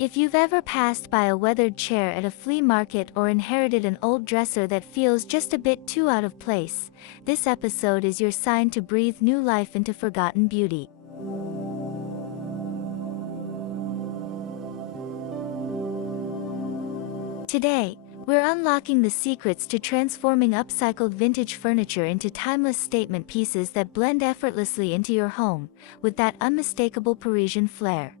If you've ever passed by a weathered chair at a flea market or inherited an old dresser that feels just a bit too out of place, this episode is your sign to breathe new life into forgotten beauty. Today, we're unlocking the secrets to transforming upcycled vintage furniture into timeless statement pieces that blend effortlessly into your home, with that unmistakable Parisian flair.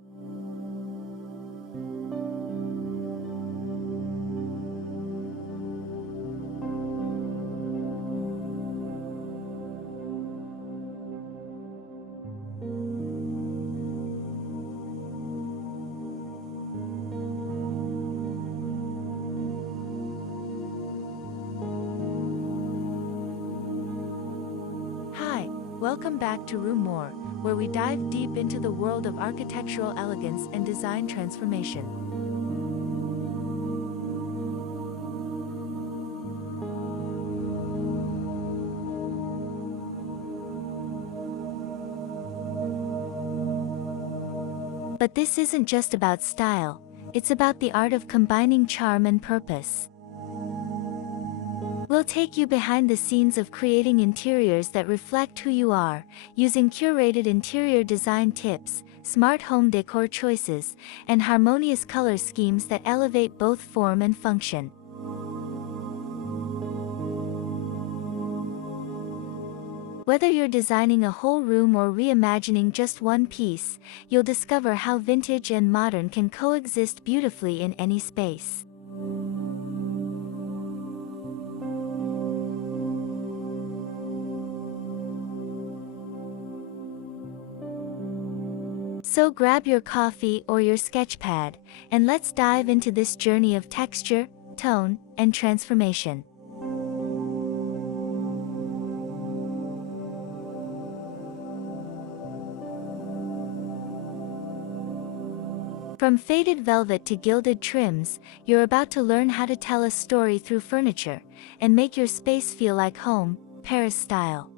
Welcome back to Room More, where we dive deep into the world of architectural elegance and design transformation. But this isn't just about style, it's about the art of combining charm and purpose. We'll take you behind the scenes of creating interiors that reflect who you are, using curated interior design tips, smart home decor choices, and harmonious color schemes that elevate both form and function. Whether you're designing a whole room or reimagining just one piece, you'll discover how vintage and modern can coexist beautifully in any space. So grab your coffee or your sketch pad, and let's dive into this journey of texture, tone, and transformation. From faded velvet to gilded trims, you're about to learn how to tell a story through furniture, and make your space feel like home, Paris style.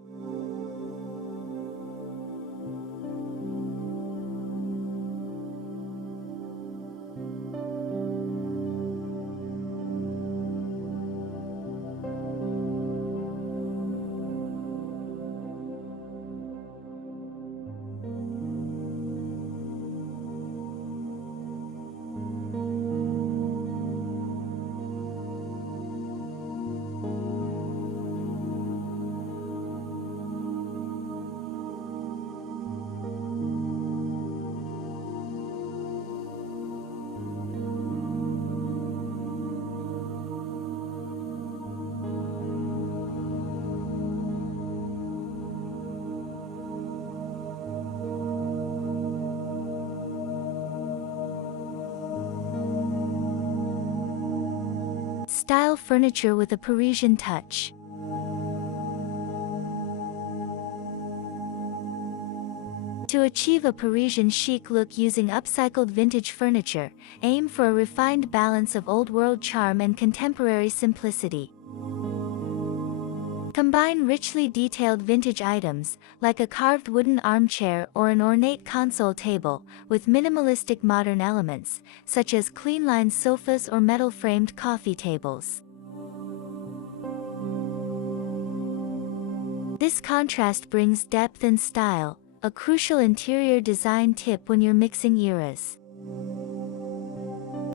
Style furniture with a Parisian touch. To achieve a Parisian chic look using upcycled vintage furniture, aim for a refined balance of old-world charm and contemporary simplicity. Combine richly detailed vintage items, like a carved wooden armchair or an ornate console table, with minimalistic modern elements, such as clean-lined sofas or metal-framed coffee tables. This contrast brings depth and style, a crucial interior design tip when you're mixing eras.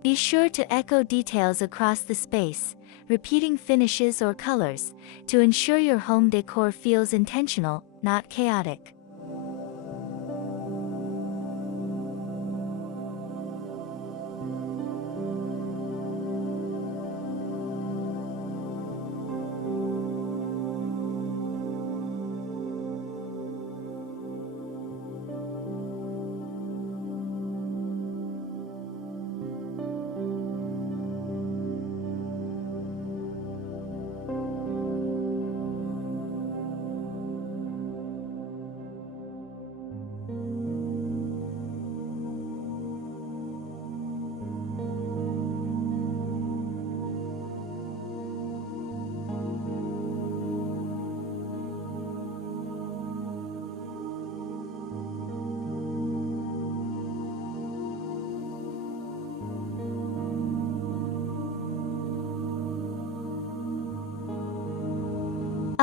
Be sure to echo details across the space, repeating finishes or colors, to ensure your home decor feels intentional, not chaotic.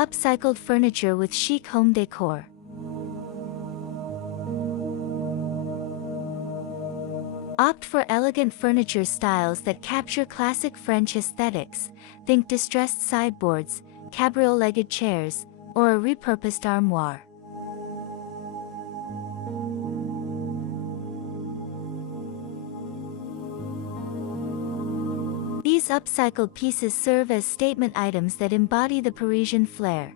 Upcycled furniture with chic home decor. Opt for elegant furniture styles that capture classic French aesthetics. Think distressed sideboards, cabriolet-legged chairs, or a repurposed armoire. These upcycled pieces serve as statement items that embody the Parisian flair.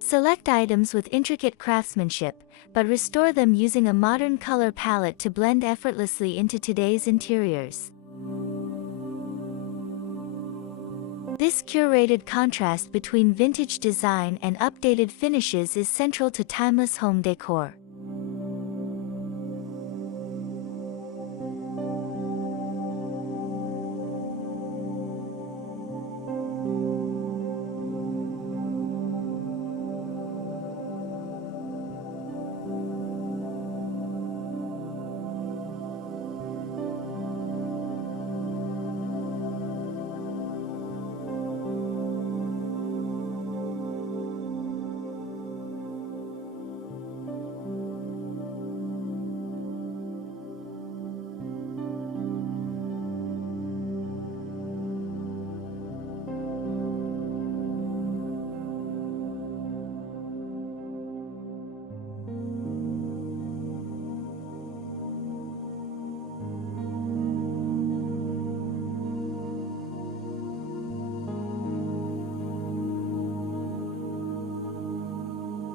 Select items with intricate craftsmanship, but restore them using a modern color palette to blend effortlessly into today's interiors. This curated contrast between vintage design and updated finishes is central to timeless home decor.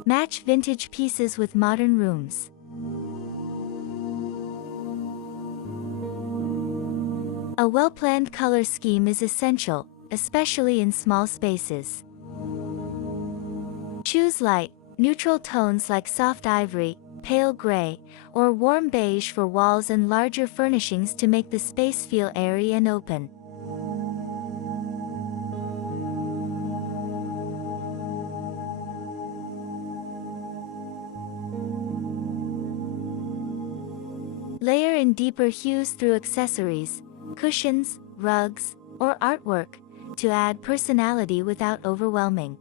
Match vintage pieces with modern rooms. A well-planned color scheme is essential, especially in small spaces. Choose light, neutral tones like soft ivory, pale gray, or warm beige for walls and larger furnishings to make the space feel airy and open. Layer in deeper hues through accessories, cushions, rugs, or artwork, to add personality without overwhelming.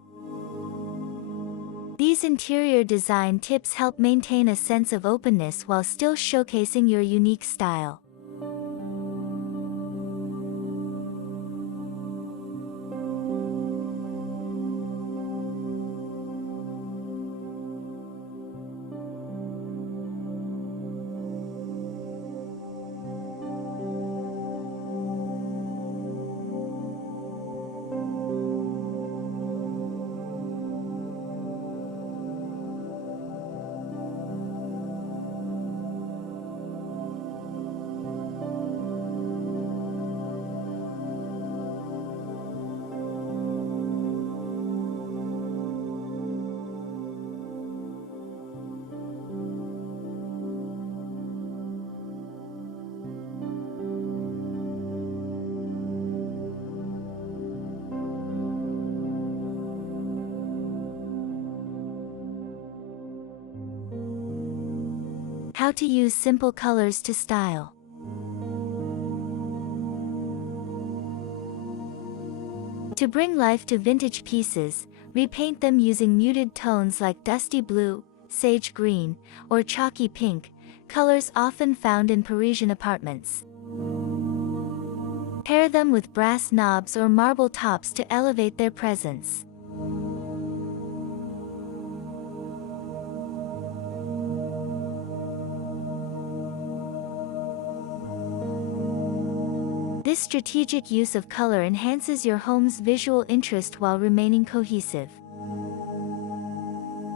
These interior design tips help maintain a sense of openness while still showcasing your unique style. How to use simple colors to style. To bring life to vintage pieces, repaint them using muted tones like dusty blue, sage green, or chalky pink, colors often found in Parisian apartments. Pair them with brass knobs or marble tops to elevate their presence. This strategic use of color enhances your home's visual interest while remaining cohesive.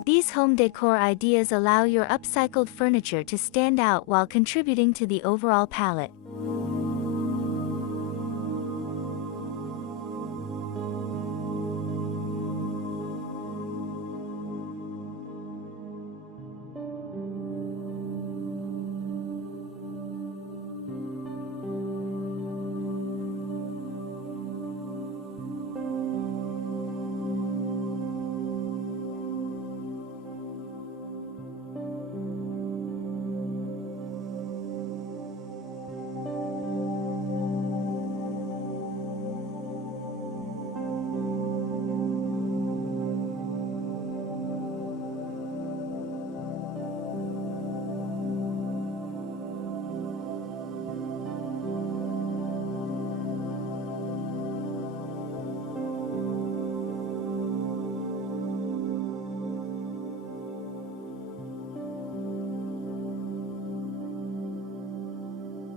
These home decor ideas allow your upcycled furniture to stand out while contributing to the overall palette.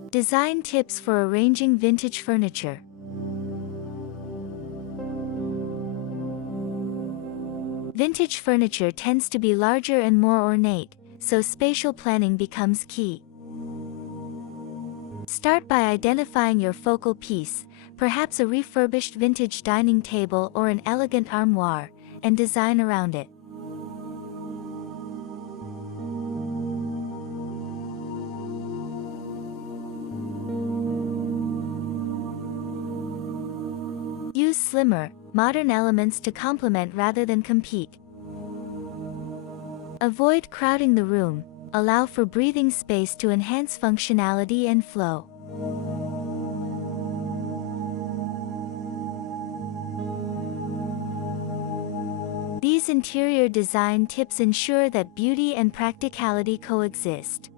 Design tips for arranging vintage furniture. Vintage furniture tends to be larger and more ornate, so spatial planning becomes key. Start by identifying your focal piece, perhaps a refurbished vintage dining table or an elegant armoire, and design around it. Use slimmer, modern elements to complement rather than compete. Avoid crowding the room, allow for breathing space to enhance functionality and flow. These interior design tips ensure that beauty and practicality coexist.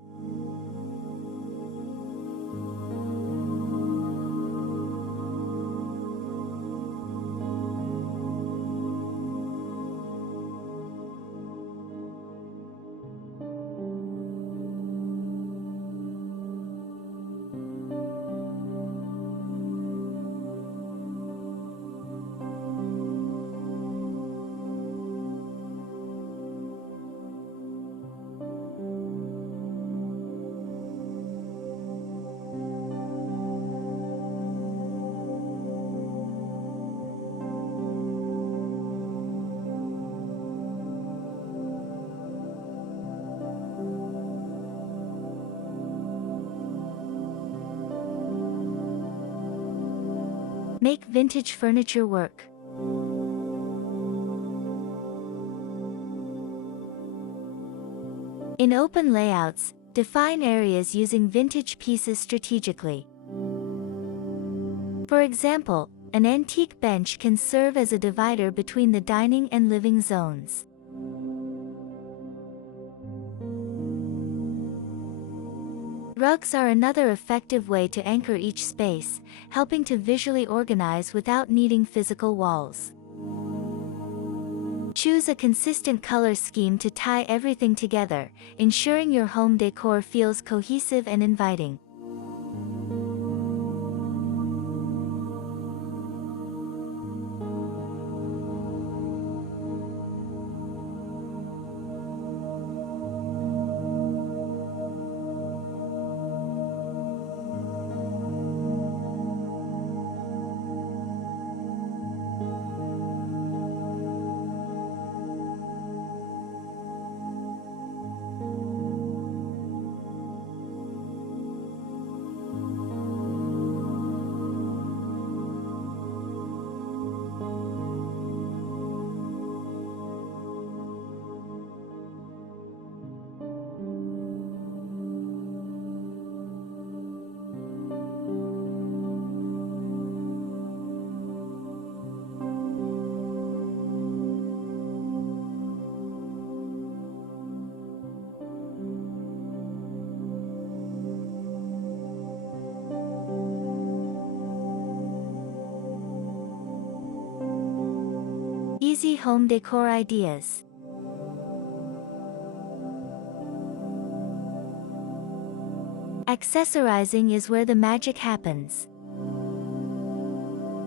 Make vintage furniture work. In open layouts, define areas using vintage pieces strategically. For example, an antique bench can serve as a divider between the dining and living zones. Rugs are another effective way to anchor each space, helping to visually organize without needing physical walls. Choose a consistent color scheme to tie everything together, ensuring your home decor feels cohesive and inviting. Easy home decor ideas. Accessorizing is where the magic happens.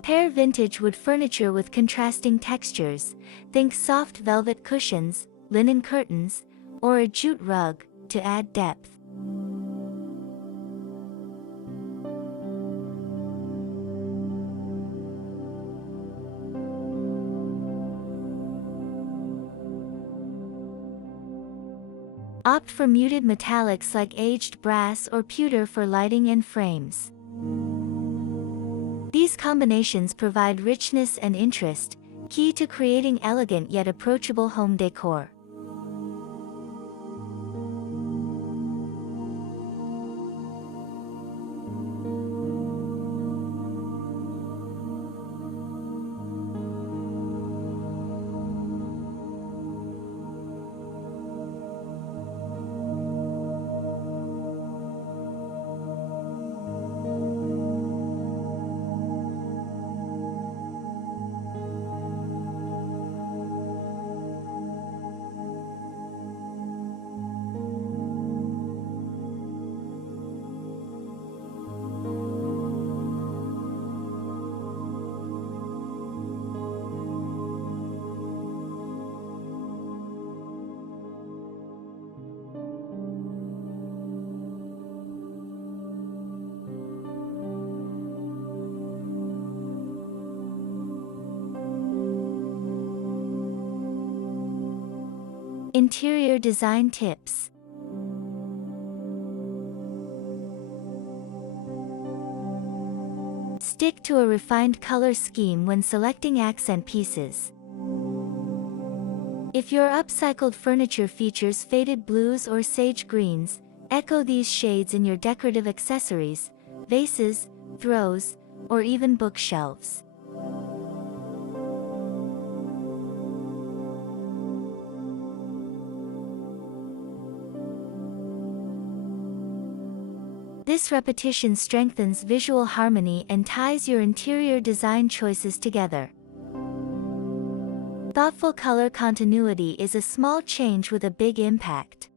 Pair vintage wood furniture with contrasting textures, think soft velvet cushions, linen curtains, or a jute rug, to add depth. Opt for muted metallics like aged brass or pewter for lighting and frames. These combinations provide richness and interest, key to creating elegant yet approachable home decor. Interior design tips. Stick to a refined color scheme when selecting accent pieces. If your upcycled furniture features faded blues or sage greens, echo these shades in your decorative accessories, vases, throws, or even bookshelves. This repetition strengthens visual harmony and ties your interior design choices together. Thoughtful color continuity is a small change with a big impact.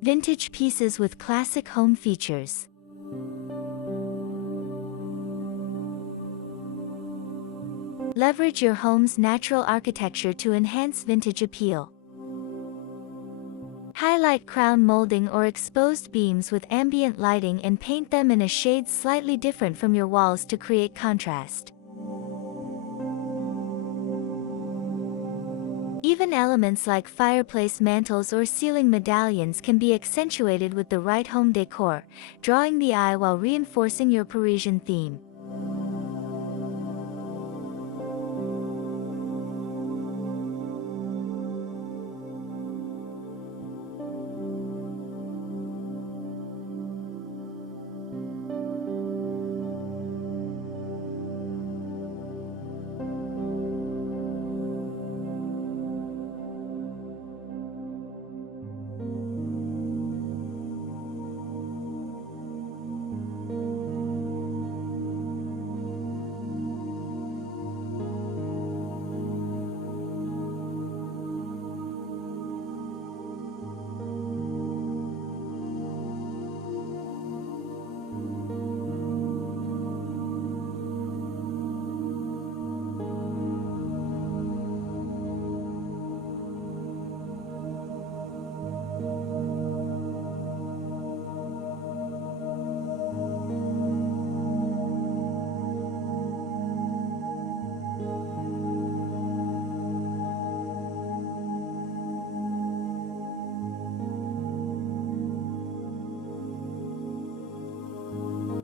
Vintage pieces with classic home features. Leverage your home's natural architecture to enhance vintage appeal. Highlight crown molding or exposed beams with ambient lighting and paint them in a shade slightly different from your walls to create contrast. Even elements like fireplace mantles or ceiling medallions can be accentuated with the right home decor, drawing the eye while reinforcing your Parisian theme.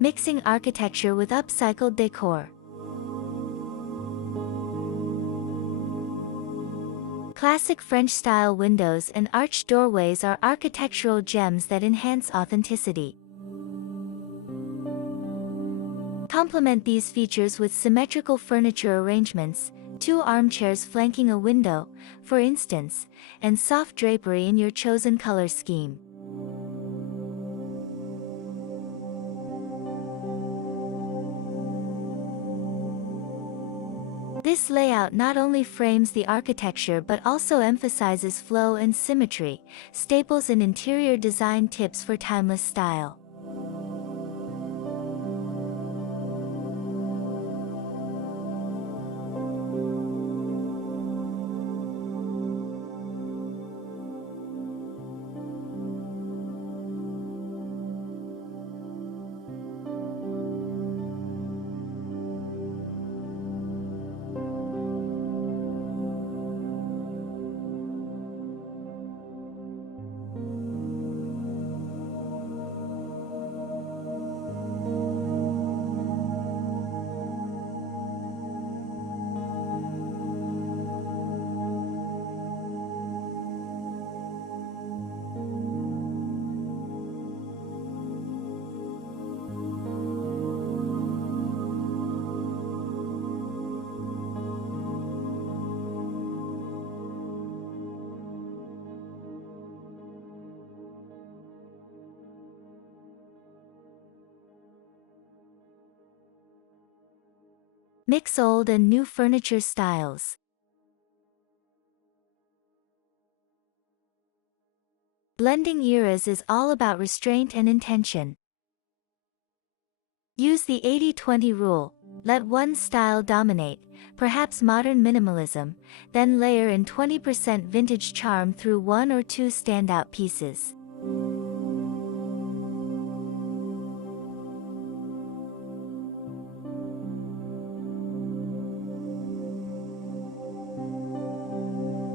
Mixing architecture with upcycled decor. Classic French-style windows and arched doorways are architectural gems that enhance authenticity. Complement these features with symmetrical furniture arrangements, two armchairs flanking a window, for instance, and soft drapery in your chosen color scheme. This layout not only frames the architecture but also emphasizes flow and symmetry, staples in interior design tips for timeless style. Mix old and new furniture styles. Blending eras is all about restraint and intention. Use the 80-20 rule. Let one style dominate, perhaps modern minimalism, then layer in 20% vintage charm through one or two standout pieces.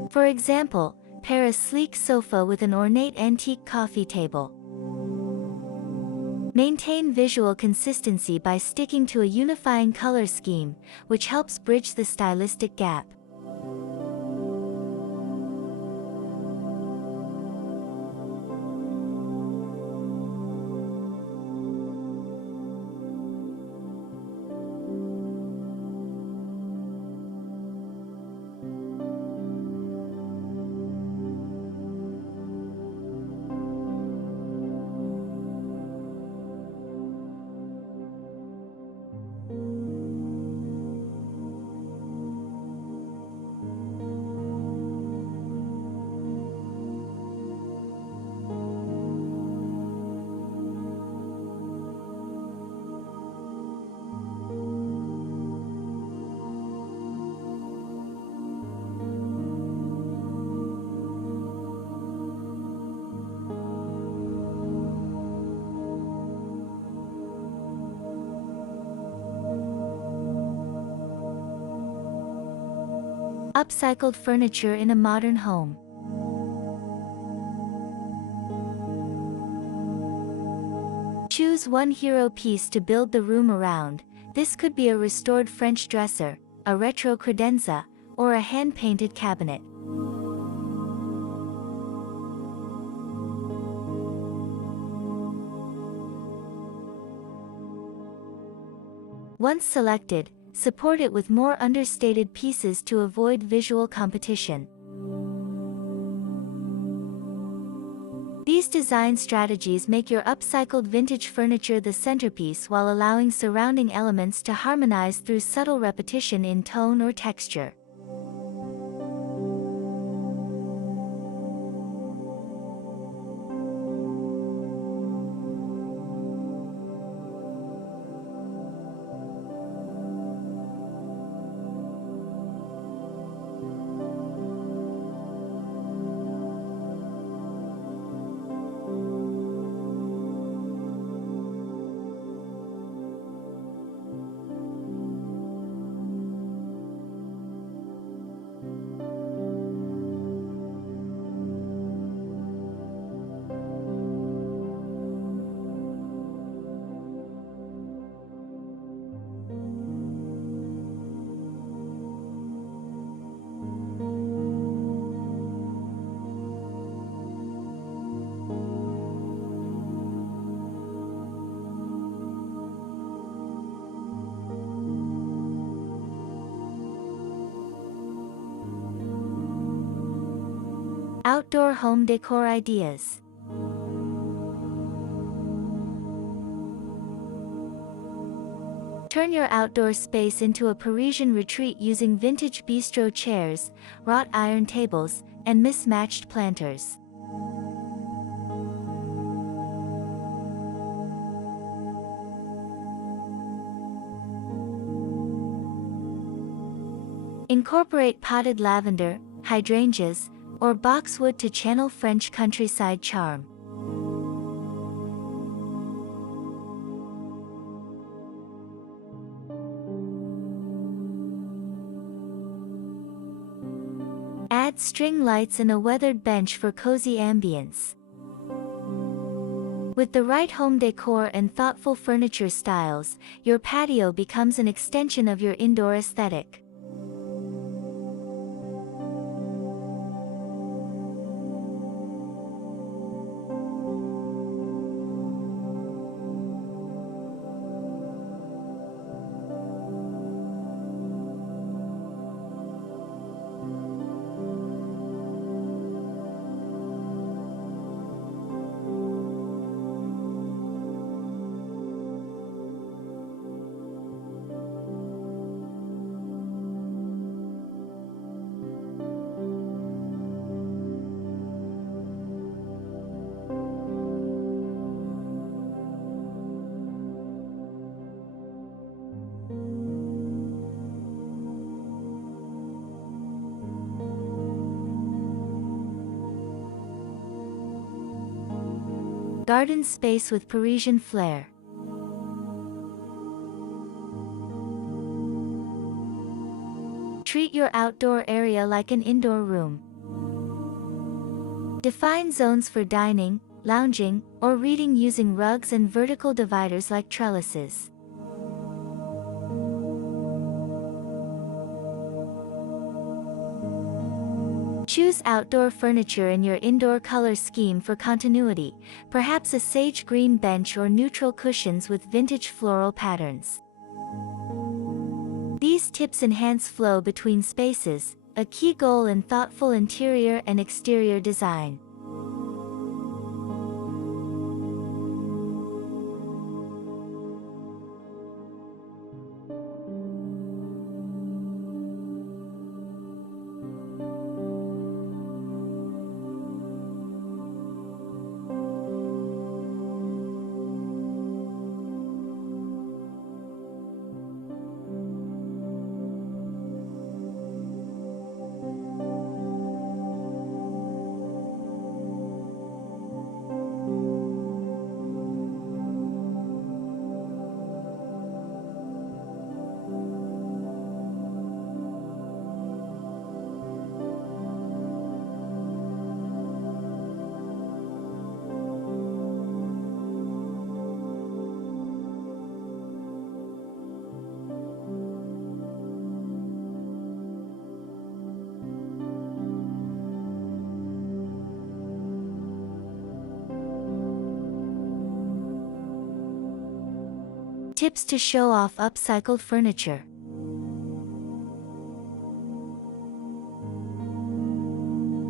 For example, pair a sleek sofa with an ornate antique coffee table. Maintain visual consistency by sticking to a unifying color scheme, which helps bridge the stylistic gap. Upcycled furniture in a modern home. Choose one hero piece to build the room around. This could be a restored French dresser, a retro credenza, or a hand-painted cabinet. Once selected, support it with more understated pieces to avoid visual competition. These design strategies make your upcycled vintage furniture the centerpiece while allowing surrounding elements to harmonize through subtle repetition in tone or texture. Outdoor home decor ideas. Turn your outdoor space into a Parisian retreat using vintage bistro chairs, wrought iron tables, and mismatched planters. Incorporate potted lavender, hydrangeas, or boxwood to channel French countryside charm. Add string lights and a weathered bench for cozy ambience. With the right home decor and thoughtful furniture styles, your patio becomes an extension of your indoor aesthetic. Garden space with Parisian Flair. Treat your outdoor area like an indoor room. Define zones for dining, lounging, or reading using rugs and vertical dividers like trellises. Choose outdoor furniture in your indoor color scheme for continuity, perhaps a sage green bench or neutral cushions with vintage floral patterns. These tips enhance flow between spaces, a key goal in thoughtful interior and exterior design. Tips to show off upcycled furniture.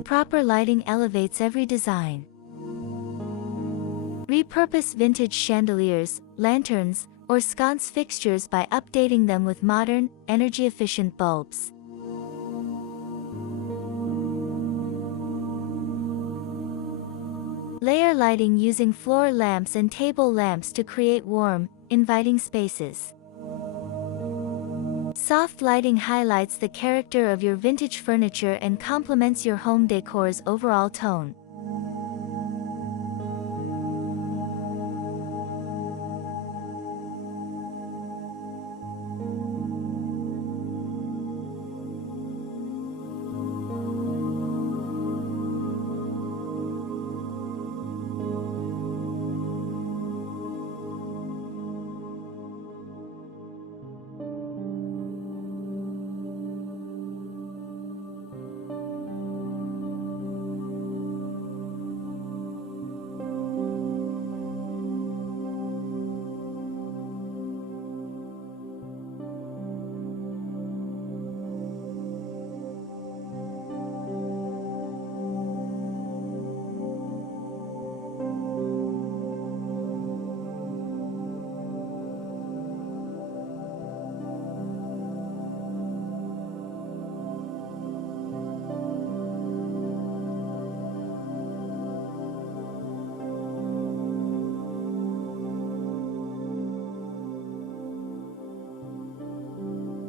Proper lighting elevates every design. Repurpose vintage chandeliers, lanterns, or sconce fixtures by updating them with modern, energy-efficient bulbs. Layer lighting using floor lamps and table lamps to create warm, inviting spaces. Soft lighting highlights the character of your vintage furniture and complements your home decor's overall tone.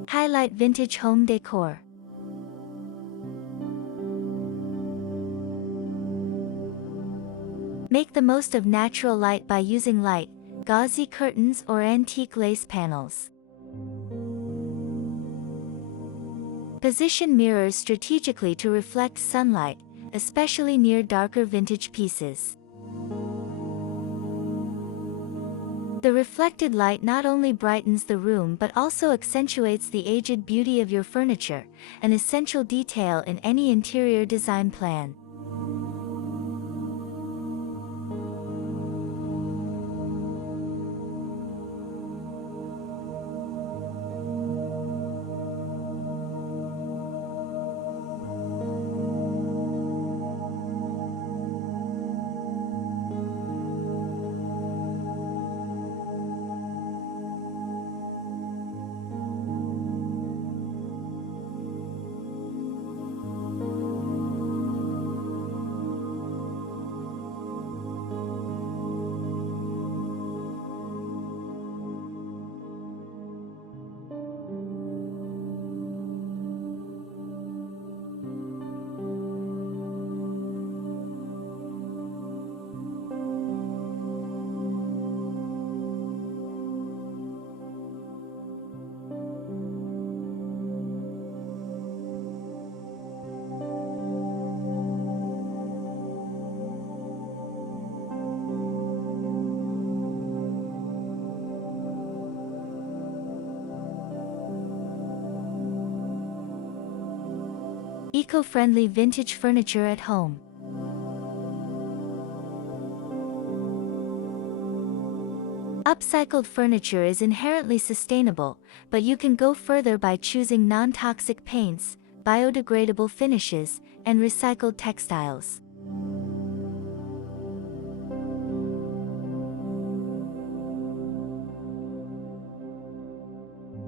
Highlight vintage home decor. Make the most of natural light by using light, gauzy curtains or antique lace panels. Position mirrors strategically to reflect sunlight, especially near darker vintage pieces. The reflected light not only brightens the room but also accentuates the aged beauty of your furniture, an essential detail in any interior design plan. eco-friendly vintage furniture at home. Upcycled furniture is inherently sustainable, but you can go further by choosing non-toxic paints, biodegradable finishes, and recycled textiles.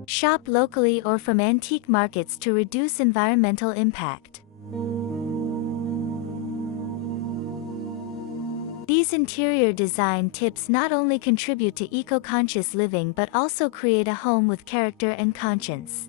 Shop locally or from antique markets to reduce environmental impact. These interior design tips not only contribute to eco-conscious living but also create a home with character and conscience.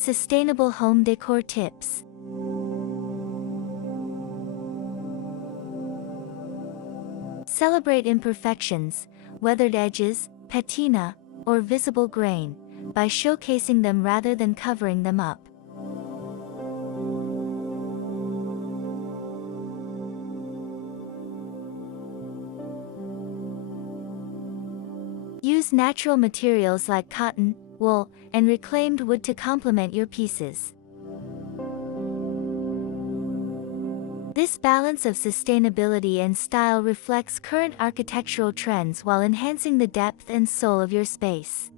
Sustainable home decor tips. Celebrate imperfections, weathered edges, patina, or visible grain, by showcasing them rather than covering them up. Use natural materials like cotton, wool, and reclaimed wood to complement your pieces. This balance of sustainability and style reflects current architectural trends while enhancing the depth and soul of your space.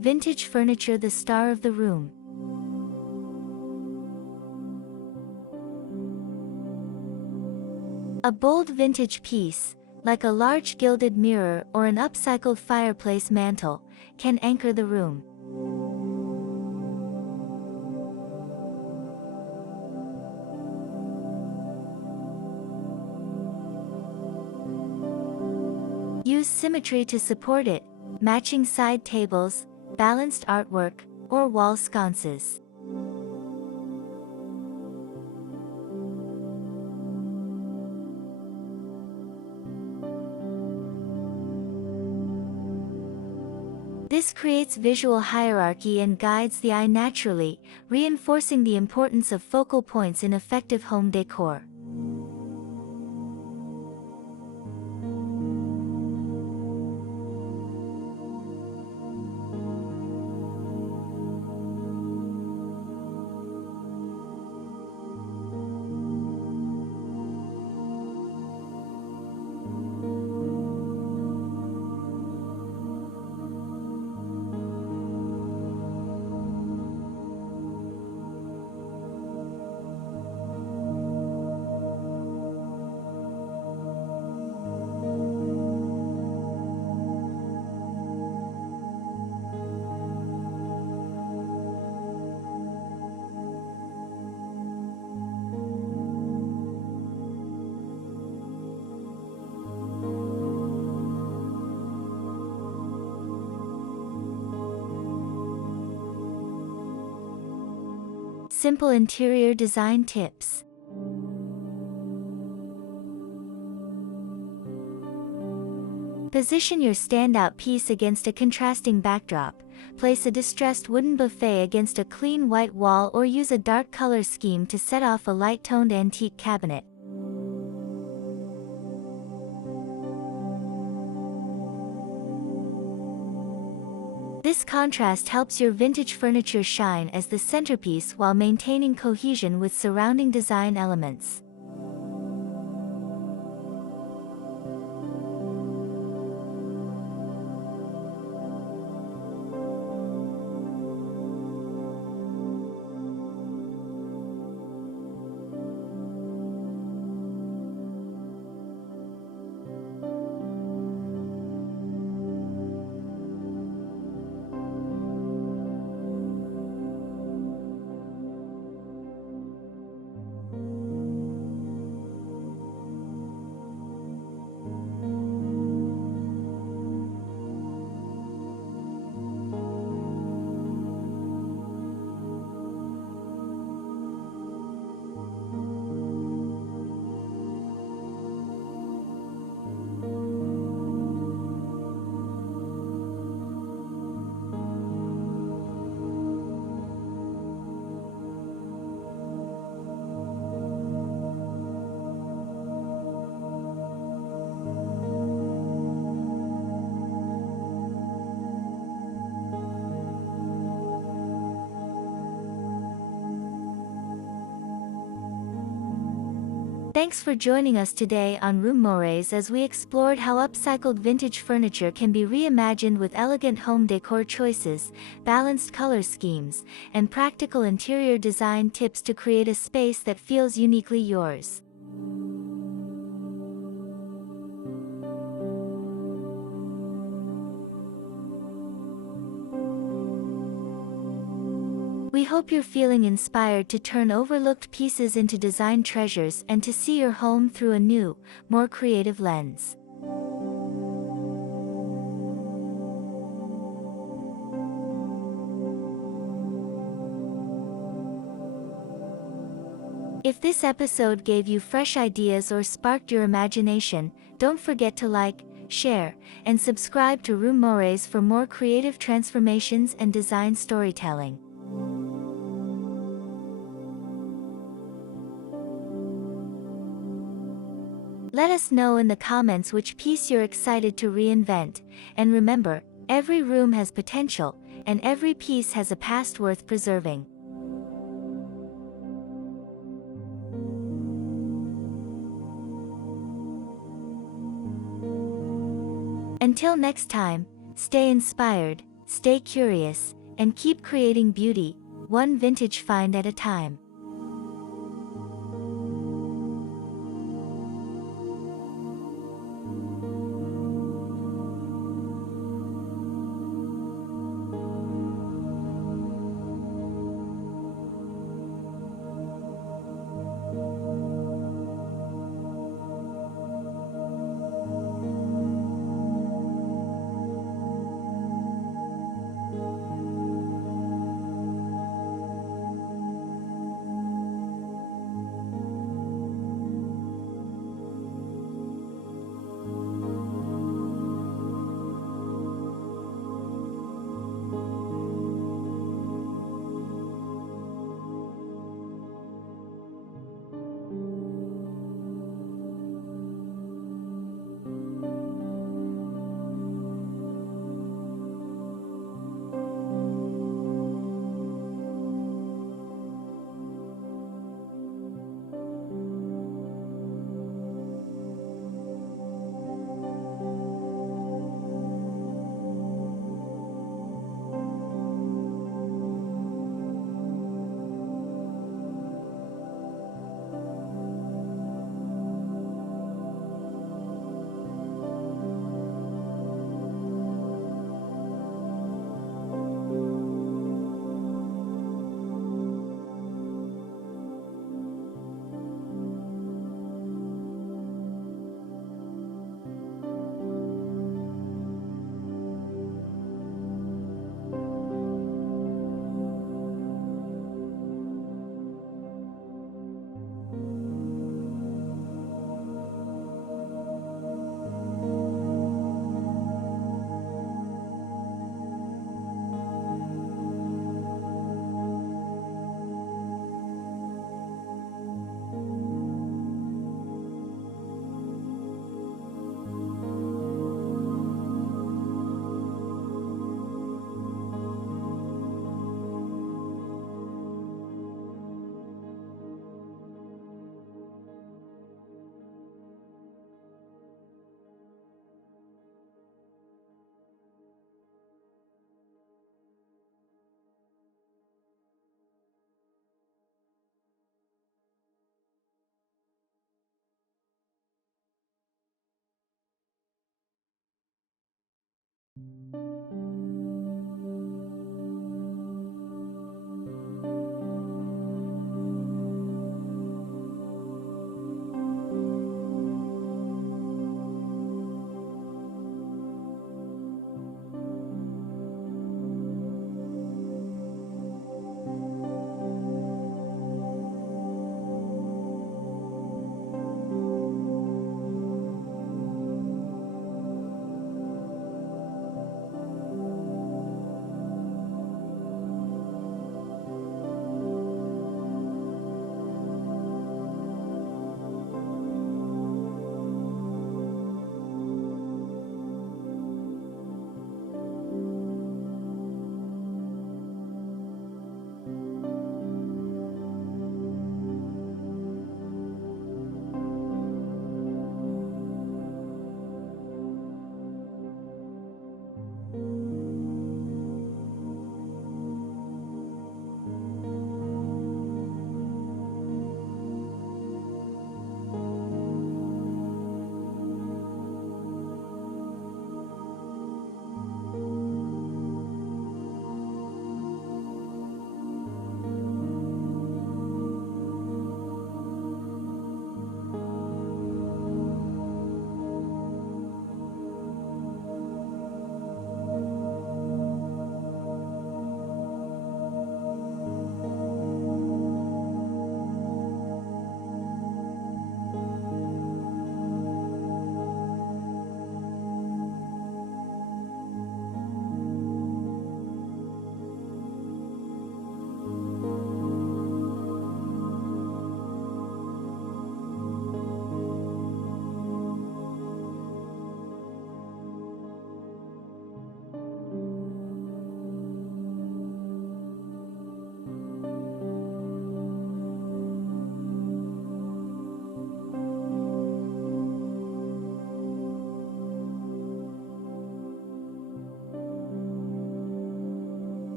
Vintage furniture, the star of the room. A bold vintage piece, like a large gilded mirror or an upcycled fireplace mantle, can anchor the room. Use symmetry to support it, matching side tables, balanced artwork, or wall sconces. This creates visual hierarchy and guides the eye naturally, reinforcing the importance of focal points in effective home decor. Simple interior design tips. Position your standout piece against a contrasting backdrop. Place a distressed wooden buffet against a clean white wall, or use a dark color scheme to set off a light-toned antique cabinet. This contrast helps your vintage furniture shine as the centerpiece while maintaining cohesion with surrounding design elements. Thanks for joining us today on Room Mores as we explored how upcycled vintage furniture can be reimagined with elegant home decor choices, balanced color schemes, and practical interior design tips to create a space that feels uniquely yours. We hope you're feeling inspired to turn overlooked pieces into design treasures and to see your home through a new, more creative lens. If this episode gave you fresh ideas or sparked your imagination, don't forget to like, share, and subscribe to Room Mores for more creative transformations and design storytelling. Let us know in the comments which piece you're excited to reinvent, and remember, every room has potential, and every piece has a past worth preserving. Until next time, stay inspired, stay curious, and keep creating beauty, one vintage find at a time.